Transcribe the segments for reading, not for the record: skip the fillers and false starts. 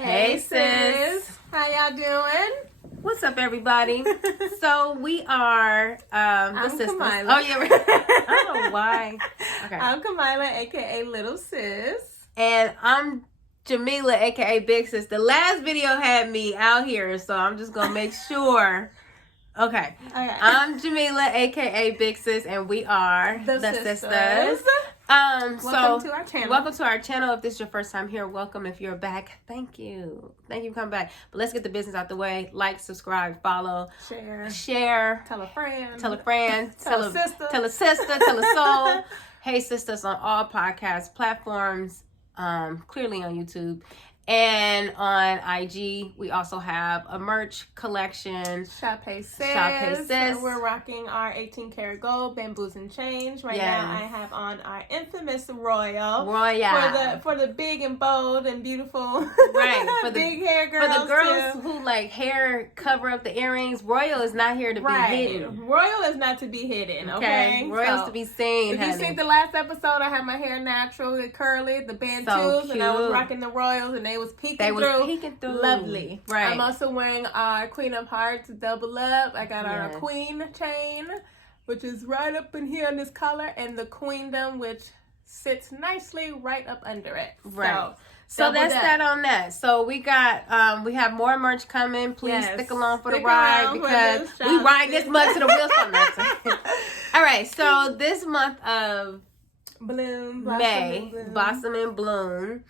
Hey sis. How y'all doing? What's up, everybody? So we are the sisters. Kamila. Oh yeah, I don't know why. Okay. I'm Kamila, aka Little Sis. And I'm Jamila, aka Big Sis. The last video had me out here, so I'm just gonna make sure. Okay. I'm Jamila, aka Big Sis, and we are the sisters. Welcome to our channel. Welcome to our channel. If this is your first time here, welcome. If you're back, thank you. Thank you for coming back. But let's get the business out the way. Like, subscribe, follow, share. Tell a friend. Tell a friend. Tell a sister. Tell a sister. Tell a soul. Hey Sisters on all podcast platforms. Clearly on YouTube. And on IG, we also have a merch collection. Shop Hey Sis. Shop Hey Sis. We're rocking our 18 karat gold bamboos and change. Right now, I have on our infamous Royal. For the big and bold and beautiful. Right. For the big hair girls. For the girls who like hair cover up the earrings, Royal is not here to be hidden. Royal is not to be hidden, okay? Royal's to be seen, If you seen the last episode, I had my hair natural and curly, the bantus, and I was rocking the Royals, and they was peeking through. Lovely. Right. I'm also wearing our Queen of Hearts double up. I got our Queen chain, which is right up in here on this collar, and the Queendom, which sits nicely right up under it. Right. So that's that on that. So we got we have more merch coming. Please stick along for the ride because we ride this month to the wheels come out. All right. So this month of May, Blossom and Bloom.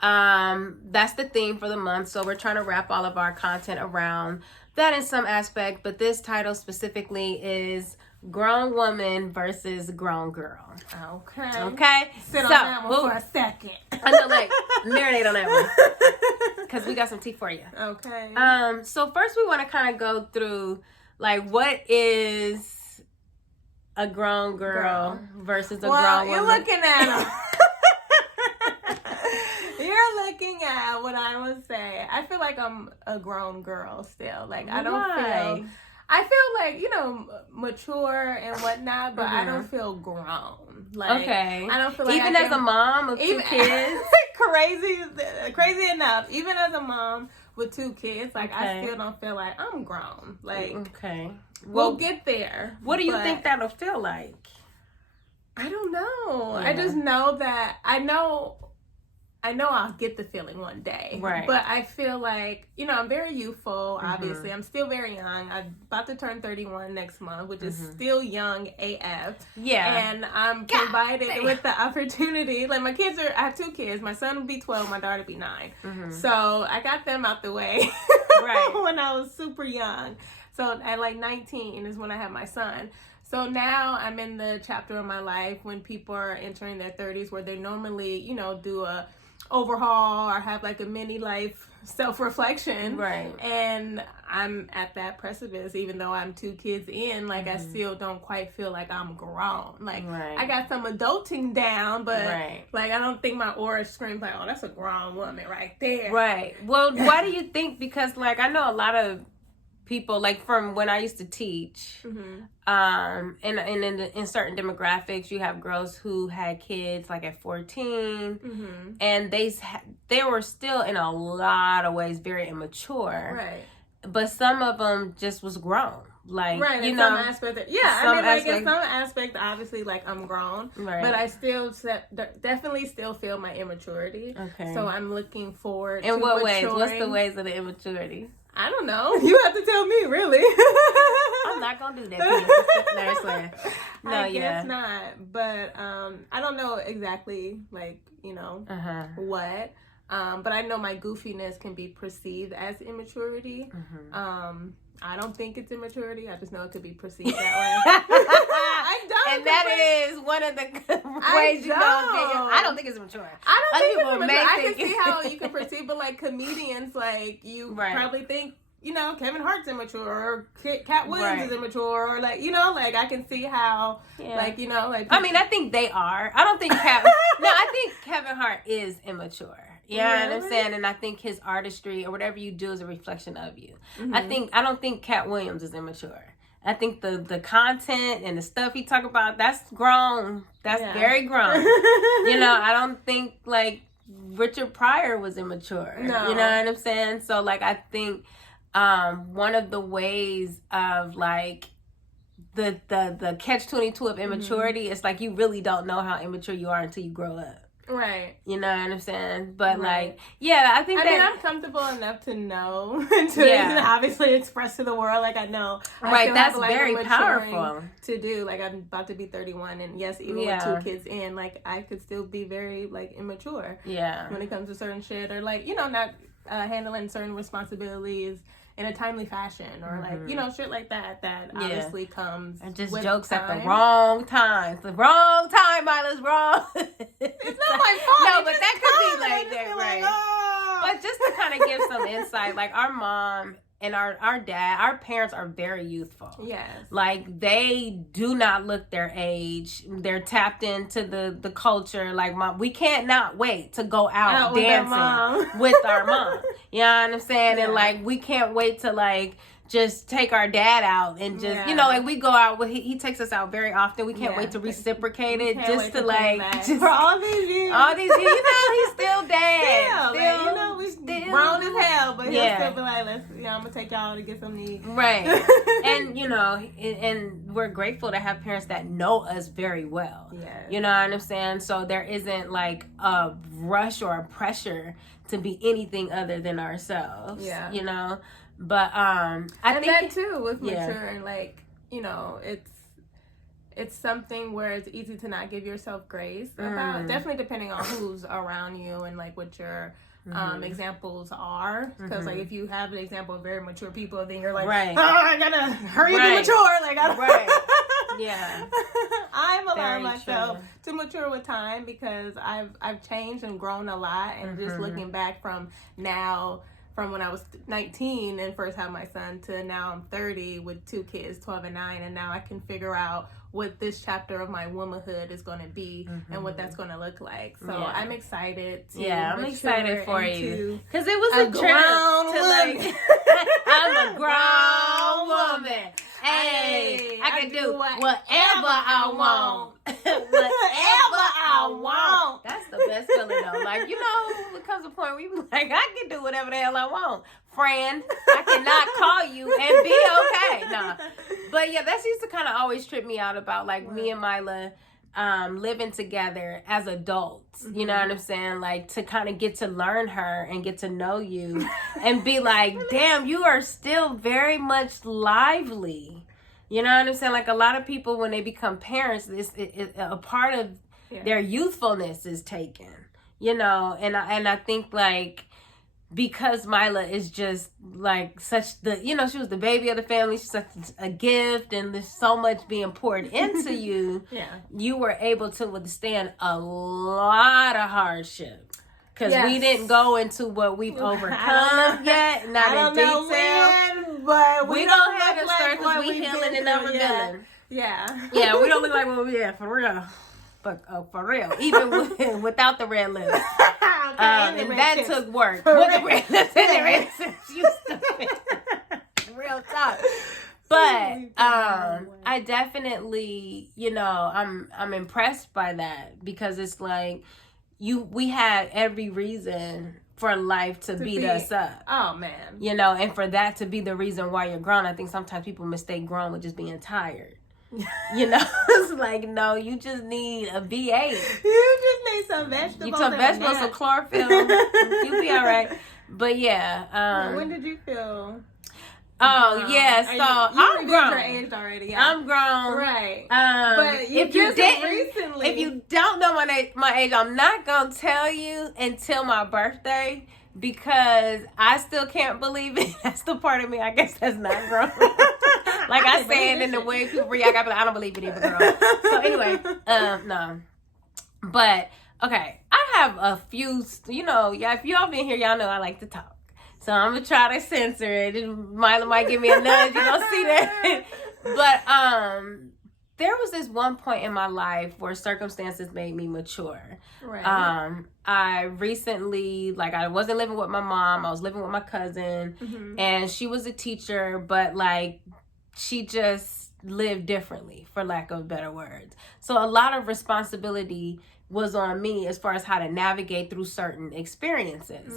That's the theme for the month. So we're trying to wrap all of our content around that in some aspect. But this title specifically is Grown Woman versus Grown Girl. Okay. Sit on that one for a second. I know, like, marinate on that one. Because we got some tea for you. Okay. So first we want to kind of go through, like, what is a grown girl versus a grown woman? You're looking at them. You're looking at what I would say. I feel like I'm a grown girl still. Like, I feel like, you know, mature and whatnot, but I don't feel grown. Like, I don't feel like even as a mom of two kids. crazy enough. Even as a mom with two kids, like, I still don't feel like I'm grown. Like, we'll get there. What do you think that'll feel like? I don't know. I just know that I know I'll get the feeling one day. Right. But I feel like, you know, I'm very youthful, obviously. I'm still very young. I'm about to turn 31 next month, which is still young AF. Yeah. And I'm provided with the opportunity. Like, I have two kids. My son will be 12, my daughter will be 9. So I got them out the way when I was super young. So at like 19 is when I had my son. So now I'm in the chapter of my life when people are entering their 30s where they normally, you know, do a overhaul or have like a mini life self-reflection. Right. And I'm at that precipice, even though I'm two kids in, like I still don't quite feel like I'm grown. Like I got some adulting down, but like I don't think my aura screams like, oh, that's a grown woman right there. Right. Well, why do you think? Because like I know a lot of people, like from when I used to teach, and in certain demographics, you have girls who had kids like at 14, and they were still in a lot of ways very immature, right? But some of them just was grown, like in some aspect. In some aspect, obviously, like I'm grown, but I still definitely still feel my immaturity. Okay, so I'm looking forward. In what ways? What's the ways of the immaturity? I don't know. You have to tell me, really. I'm not gonna do that. I guess not. But I don't know exactly, like, you know, what. But I know my goofiness can be perceived as immaturity. I don't think it's immaturity. I just know it could be perceived that way. I don't. And that is one of the ways you know. I don't think it's immature. I don't think it's immature. I can see how you can perceive, but like comedians, like you probably think, you know, Kevin Hart's immature or Cat Williams is immature, or like, you know, like I can see how, like, you know, like. I mean, I think they are. I don't think I think Kevin Hart is immature. Yeah, what I'm saying? And I think his artistry or whatever you do is a reflection of you. I don't think Cat Williams is immature. I think the content and the stuff he talk about, that's grown. That's very grown. You know, I don't think like Richard Pryor was immature. No. You know what I'm saying? So like I think one of the ways of like the catch-22 of immaturity is like you really don't know how immature you are until you grow up. Right. You know what I'm saying? But like, yeah, I think I mean, I'm comfortable enough to know to obviously express to the world. Like I know, right? That's very powerful to do. Like I'm about to be 31, and yes, even with 2 kids in, like I could still be very like immature. Yeah. When it comes to certain shit, or like not handling certain responsibilities in a timely fashion, or like shit like that obviously comes and just with jokes time. At the wrong time. The wrong time, Mila's wrong. It's not my fault. No, but that could be like that, right? Oh. But just to kind of give some insight, like our mom and our dad, our parents are very youthful. Yes. Like they do not look their age. They're tapped into the culture. Like we can't not wait to go out dancing with our mom. You know what I'm saying? Yeah. And like we can't wait to like just take our dad out and just like we go out with he takes us out very often. We can't wait to reciprocate it just to like just for all these years. He's still dad. Still, we still grown as hell, but he'll still be like, I'm gonna take y'all to get something to eat. Right. And and we're grateful to have parents that know us very well. Yeah. You know what I'm saying? So there isn't like a rush or a pressure to be anything other than ourselves. Yeah. You know? But I think that too with maturing, like, it's something where it's easy to not give yourself grace about, definitely depending on who's around you and like what your examples are, because like if you have an example of very mature people, then you're like, I gotta hurry to mature, like yeah. I'm allowing myself to mature with time because I've changed and grown a lot, and just looking back from when I was 19 and first had my son to now I'm 30 with 2 kids, 12 and 9, and now I can figure out what this chapter of my womanhood is going to be and what that's going to look like. So I'm excited to I'm excited for you, because it was a trip to like I'm a grown woman. Hey, I can do whatever I want. Whatever I want. That's the best feeling though. Like, it comes a point where you be like, I can do whatever the hell I want. Friend, I cannot call you and be okay. Nah. But yeah, that used to kind of always trip me out about like me and Mila living together as adults. You know what I'm saying? Like to kind of get to learn her and get to know you and be like, damn, you are still very much lively. You know what I'm saying? Like a lot of people, when they become parents, a part of their youthfulness is taken. And I think like because Mila is just like such she was the baby of the family. She's such a gift, and there's so much being poured into you. You were able to withstand a lot of hardship. Because we didn't go into what we've overcome yet, not in detail. But we don't have the story because we healing and not revealing. Yeah, we don't look like what we for real. But for real, even without the red lips. And that took work. With the red lips and the red lips. You stupid. Real talk. But I definitely, I'm impressed by that, because it's like we had every reason for life to beat us up. Oh man. And for that to be the reason why you're grown. I think sometimes people mistake grown with just being tired. It's like, no, you just need a V8. You just need some vegetables. Some chlorophyll. You'll be all right. But yeah. When did you feel? Oh yeah, so I'm grown. Your age already. Yeah. I'm grown. Right. But if you don't know my age, I'm not gonna tell you until my birthday, because I still can't believe it. That's the part of me, I guess, that's not grown. Like I said, in the way people react, I don't believe it either, girl. So anyway, no. But okay, I have a few. If y'all been here, y'all know I like to talk. So I'm gonna try to censor it. Mila might give me a nudge. You gonna see that? But there was this one point in my life where circumstances made me mature. Right. I recently, I wasn't living with my mom. I was living with my cousin, and she was a teacher, but she just lived differently, for lack of better words. So a lot of responsibility was on me as far as how to navigate through certain experiences.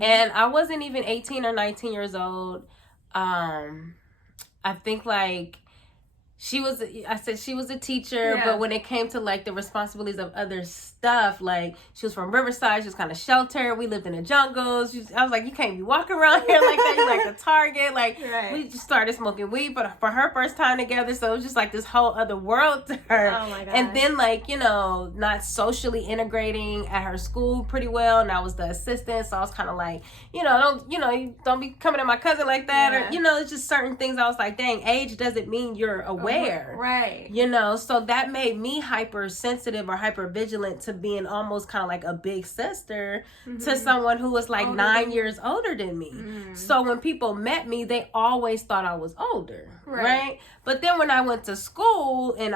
And I wasn't even 18 or 19 years old. I think like she was a teacher, but when it came to like the responsibilities of other stuff, like she was from Riverside, she was kind of sheltered. We lived in the jungles. I was like, you can't be walking around here like that. You like a target. Like we just started smoking weed, but for her first time together, so it was just like this whole other world to her. Oh my God. And then like, you know, not socially integrating at her school pretty well, and I was the assistant, so I was kind of like, don't be coming at my cousin like that, or it's just certain things. I was like, dang, age doesn't mean you're aware. Right. So that made me hypersensitive or hypervigilant to being almost kind of like a big sister to someone who was like 9 years older than me. So when people met me, they always thought I was older. Right. But then when I went to school and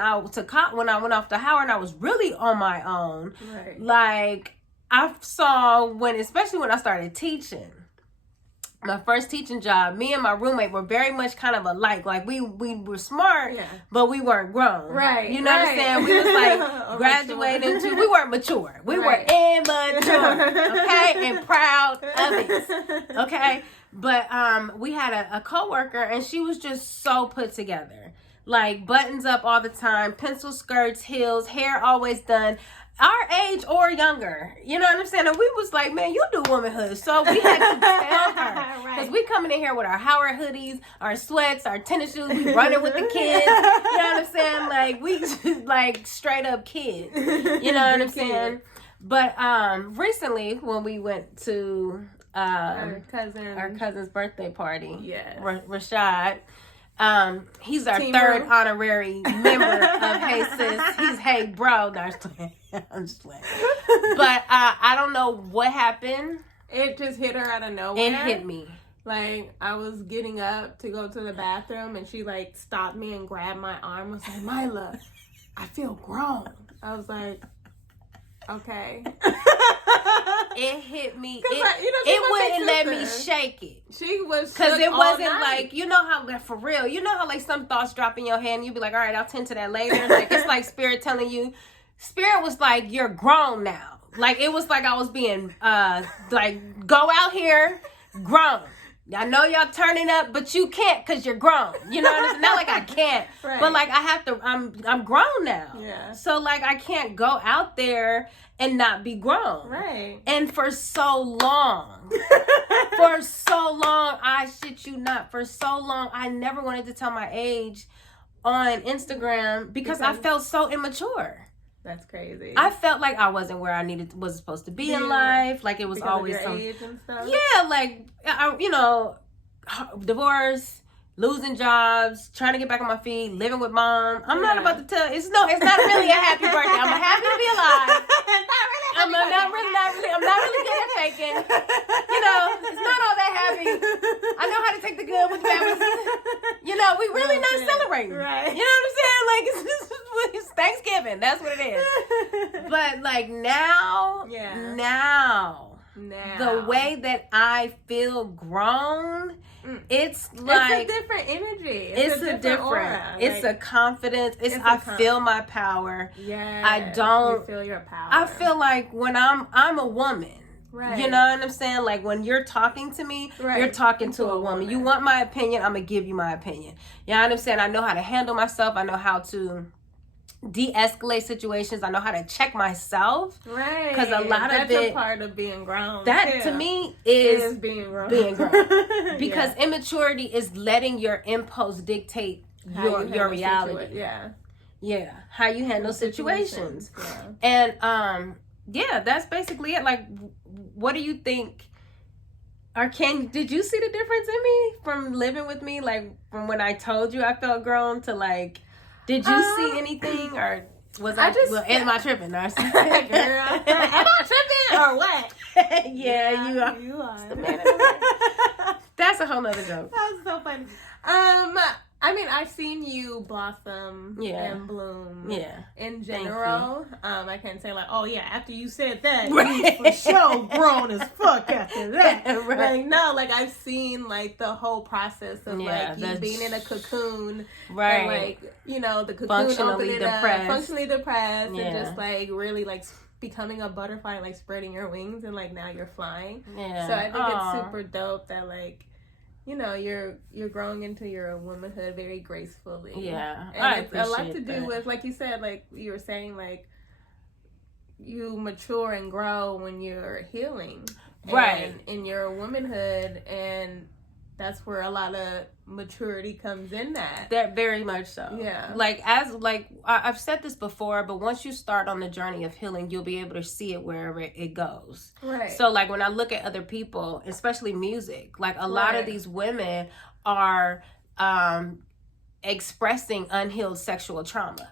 when I went off to Howard, I was really on my own. Right. Like I saw especially when I started teaching. My first teaching job, me and my roommate were very much kind of alike. Like we were smart, but we weren't grown. Right. You know what I'm saying? We was like graduating we weren't mature. We were immature. Okay? And proud of it. Okay? But we had a coworker, and she was just so put together. Like buttons up all the time, pencil skirts, heels, hair always done. Our age or younger, you know what I'm saying? And we was like, man, you do womanhood. So we had to tell her. Because we coming in here with our Howard hoodies, our sweats, our tennis shoes. We running with the kids. You know what I'm saying? Like, we just like straight up kids. You know what I'm saying? But recently, when we went to our cousin's birthday party, Rashad, he's our third honorary member of Hey Sis. He's Hey Bro. No, I'm just playing. But I don't know what happened. It just hit her out of nowhere. It hit me. Like, I was getting up to go to the bathroom, and she, like, stopped me and grabbed my arm and was like, Mila, I feel grown. I was like, okay. It hit me. It wouldn't let me shake it. She was because it wasn't like, you know how, for real, you know how like some thoughts drop in your head and you be like, all right, I'll tend to that later. Like it's like Spirit telling you. Spirit was like, you're grown now. Like it was like I was being like, go out here, grown. I know y'all turning up, but you can't because you're grown. You know what I'm saying? Not like I can't, but like I have to. I'm grown now. Yeah. So like I can't go out there and not be grown. Right. And for so long, I shit you not. For so long, I never wanted to tell my age on Instagram because I felt so immature. That's crazy. I felt like I wasn't where I was supposed to be in life. Like it was because always of your age and stuff. Yeah, like divorce, losing jobs, trying to get back on my feet, living with mom. I'm not about to tell. It's not really a happy birthday. I'm happy to be alive. I'm not really good at faking. It's not all that happy. I know how to take the good with the bad. We really not celebrating. Right. You know what I'm saying? Like it's Thanksgiving. That's what it is. But like now, the way that I feel grown, it's like it's a different energy. It's a different aura. It's a confidence. I feel my power. Yeah. You feel your power. I feel like when I'm a woman. Right. You know what I'm saying? Like when you're talking to me, you're talking to a woman. You want my opinion, I'm gonna give you my opinion. You know what I'm saying? I know how to handle myself. I know how to de-escalate situations. I know how to check myself. Right. Because a lot of it, a part of being grown. That to me is being grown. Because immaturity is letting your impulse dictate your reality. Yeah. How you handle situations. Yeah. And that's basically it. Like, what do you think? Did you see the difference in me from living with me? Like from when I told you I felt grown to like, did you see anything or was am I tripping? Or something? Girl, am I tripping or what? Yeah, you are. That's a whole nother joke. That was so funny. I mean, I've seen you blossom and bloom in general. I can't say like, oh yeah, after you said that, you for sure grown as fuck after that. Like, no, like I've seen like the whole process of like you being in a cocoon. Right. And, like, the cocoon functionally depressed, and just like really like becoming a butterfly, like spreading your wings, and like now you're flying. Yeah. So I think it's super dope that like, you know, you're growing into your womanhood very gracefully. Yeah. And it's a lot to do with, like you said, like you were saying, like you mature and grow when you're healing. Right. And in your womanhood, and that's where a lot of maturity comes in that very much so. Yeah. Like I've said this before, but once you start on the journey of healing, you'll be able to see it wherever it goes. Right. So like when I look at other people, especially music, like a lot of these women are expressing unhealed sexual trauma,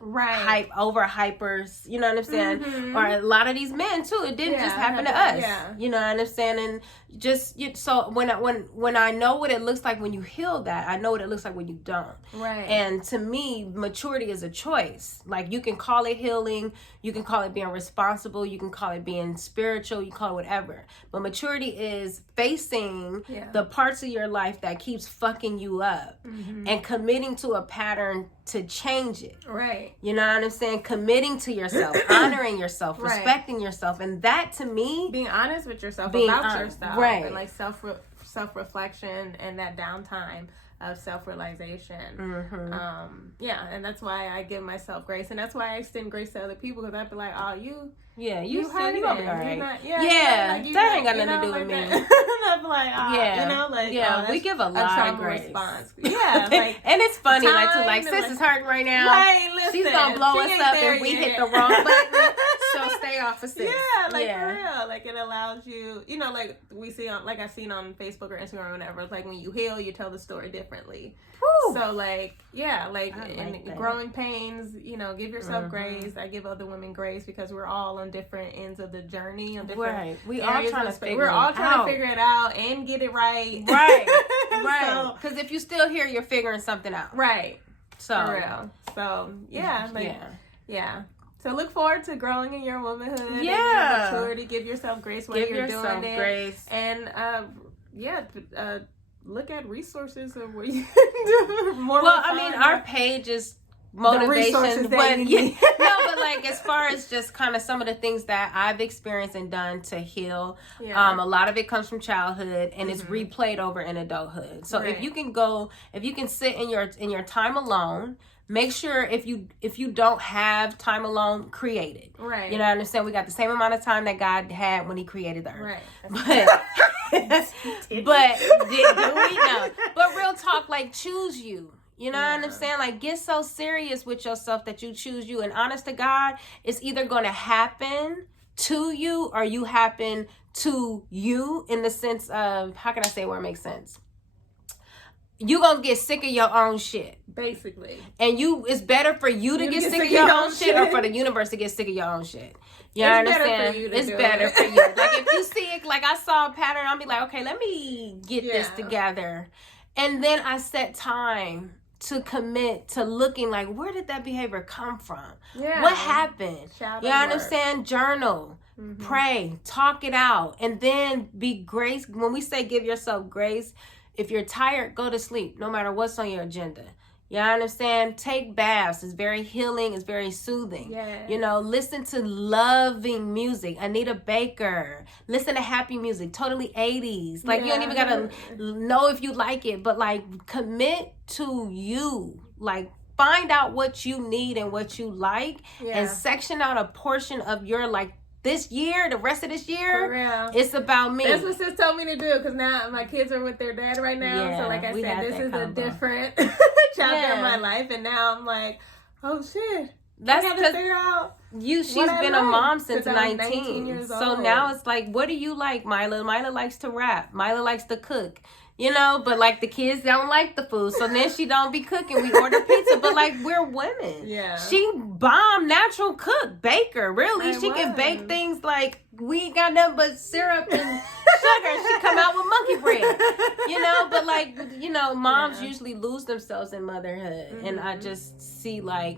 over hypers, you know what I'm saying? Or a lot of these men too, it didn't just happen to us, you know what I'm saying? And just so when I know what it looks like when you heal that, I know what it looks like when you don't. And to me, maturity is a choice. Like you can call it healing, you can call it being responsible, you can call it being spiritual, you call it whatever, but maturity is facing the parts of your life that keeps fucking you up and committing to a pattern to change it. You know what I'm saying? Committing to yourself, honoring yourself, respecting yourself. And that to me, being honest with yourself about yourself, and like self-reflection and that downtime of self-realization. And that's why I give myself grace, and that's why I extend grace to other people, because I'd be like, oh, you gonna be all right. That ain't got nothing to do with me. I'm like, we give a lot of grace. Response. Like, and it's funny, like, too, like, sis is hurting right now. Listen, she's gonna blow us up if we hit the wrong button. So stay off of sis. For real. Like, it allows you, you know, like we see on, like I've seen on Facebook or Instagram or whatever. It's like when you heal, you tell the story differently. Woo. So like, in growing pains, you know, give yourself grace. I give other women grace, because we're all on different ends of the journey, on different we all trying to figure it out and get it right. Because if you still here, you're figuring something out. So for real. So so look forward to growing in your womanhood. And your maturity. Give yourself grace while you're doing it. And look at resources of what you can do more. Well, I mean, our page is motivation, but but like as far as just kind of some of the things that I've experienced and done to heal, a lot of it comes from childhood and it's replayed over in adulthood. So if you can sit in your time alone. Make sure if you don't have time alone, create it. You know what I'm saying? We got the same amount of time that God had when he created the earth. But do we know? But real talk, like, choose you. You know what I'm saying? Like, get so serious with yourself that you choose you. And honest to God, it's either going to happen to you or you happen to you, in the sense of, how can I say it where it makes sense? You gonna get sick of your own shit, basically, and it's better for you to get sick of your own shit, or for the universe to get sick of your own shit. You understand? It's better for you. Like, if you see it, like I saw a pattern, I'll be like, okay, let me get this together, and then I set time to commit to looking like, where did that behavior come from? What happened? You understand? Journal. Pray, talk it out, and then be grace. When we say give yourself grace, if you're tired, go to sleep, no matter what's on your agenda. You understand? Take baths. It's very healing. It's very soothing. You know, listen to loving music. Anita Baker. Listen to happy music. Totally 80s. Like, you don't even got to know if you like it, but like, commit to you. Like, find out what you need and what you like, and section out a portion of your, like, this year, the rest of this year, it's about me. That's what sis told me to do, because now my kids are with their dad right now. So like I said, this is a different chapter of my life. And now I'm like, oh shit. That's I gotta figure out. She's been a mom since 19 years old. So now it's like, what do you like, Mila? Mila likes to rap. Mila likes to cook. You know, but like the kids don't like the food, so then she don't be cooking. We order pizza, but like, we're women. She bomb natural cook, baker. Really, she can bake things like we ain't got nothing but syrup and sugar. She come out with monkey bread. You know, but like, you know, moms usually lose themselves in motherhood, and I just see like,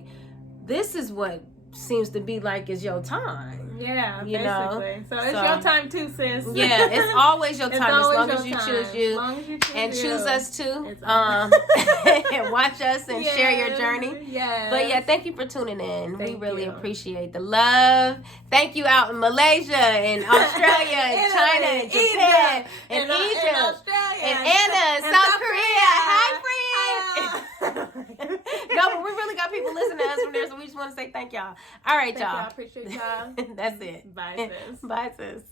this is what seems to be like is your time. Yeah, you basically. So it's your time too, sis. Yeah, it's always your time as long as you choose you. And choose us too. And watch us and share your journey. Yes. But yeah, thank you for tuning in. We really appreciate the love. Thank you out in Malaysia and Australia and China and Japan and Egypt and Anna and South Korea. Hi, friends. No, but we really got people listening to us from there, so we just want to say thank y'all. All right, y'all. I appreciate y'all. That's it. Bye, sis. Bye, sis.